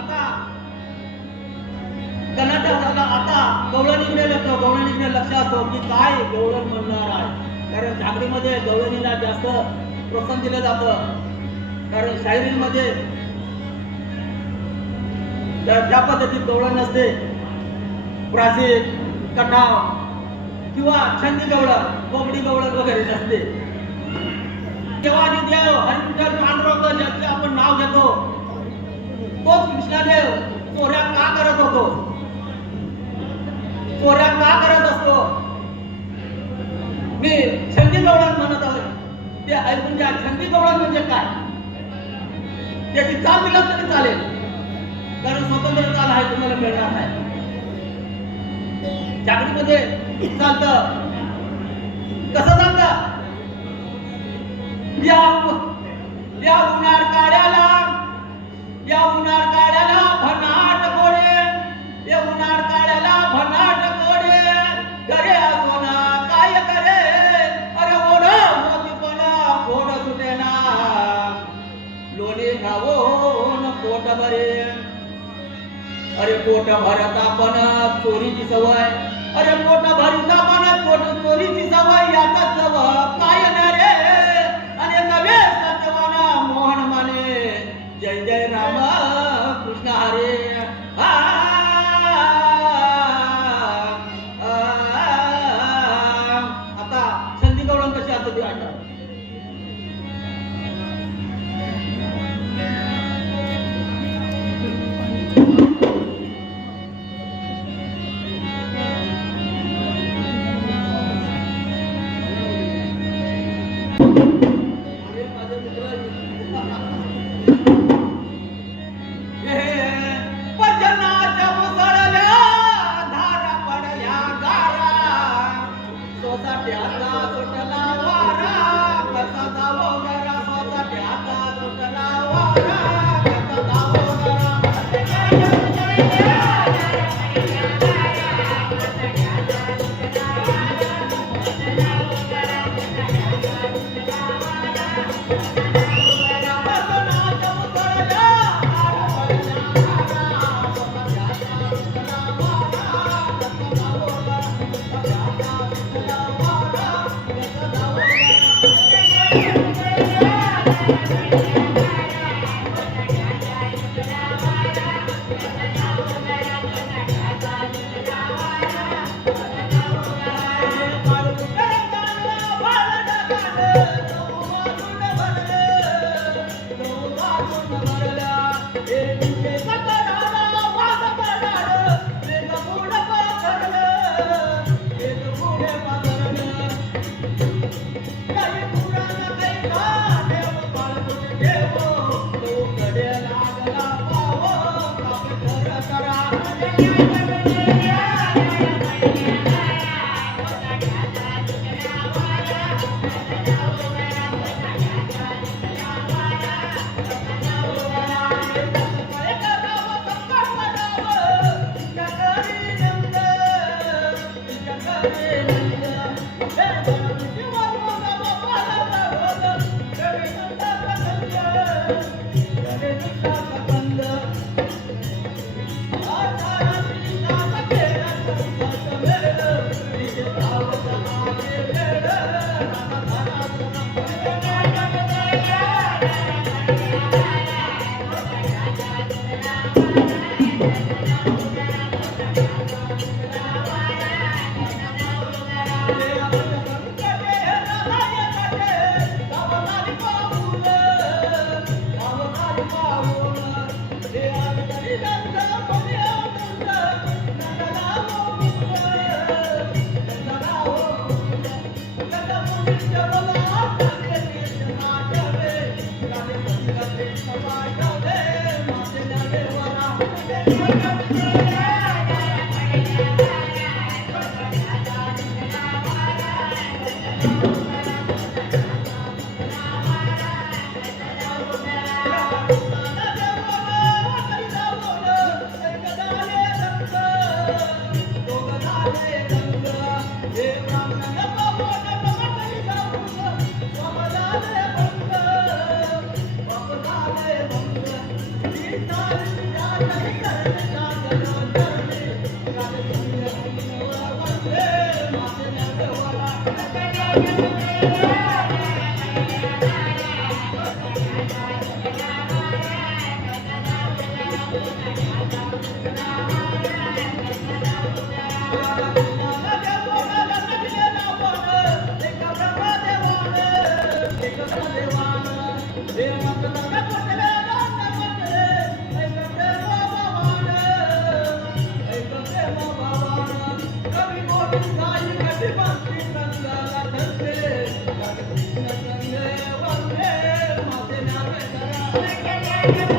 आता गणाच्या झाला आता गवळणीकडे लक्ष असतो की काय गवळण म्हणणार आहे. कारण झागडीमध्ये गवळणीला जास्त प्रोत्साहन दिलं जातं. कारण शायरीमध्ये ज्या पद्धतीत गवळण असते प्राचीन कठाव किंवा छंदी गवळण कोंबडी गवळण वगैरे नसते. तेव्हा देव हरिविठ्ठल पांडुरंग ज्याचे आपण नाव घेतो तोच कृष्णादेव चोऱ्या का करत होतो, चोऱ्या का करत असतो. मी छंदी गवळण म्हणत आहे ते ऐकून घ्या. छंदी गवळण म्हणजे काय त्याची चाल दिलं तरी चालेल, कारण स्वतंत्र चाल आहे तुम्हाला मिळणार नाही. जागृतीमध्ये चालतं कसं चालतं. या उन्हाळ काळ्याला भन्नाट गोडे, या उन्हाळ काळ्याला भन्नाट गोडे घरे असोना काय करे. अरे ओढ मोतीपणा फोड सुटेना लोणी खावून पोट भरे. अरे पोट भरता पण चोरीची सवय, अरे पोट भरता पण चोरीची सवय याचा जव काय न रे. आणि नवे सत्यवाना मोहन माने जय जय राम कृष्ण हरे. आता संधी गवळण कशी असते ती आठवण. Thank you.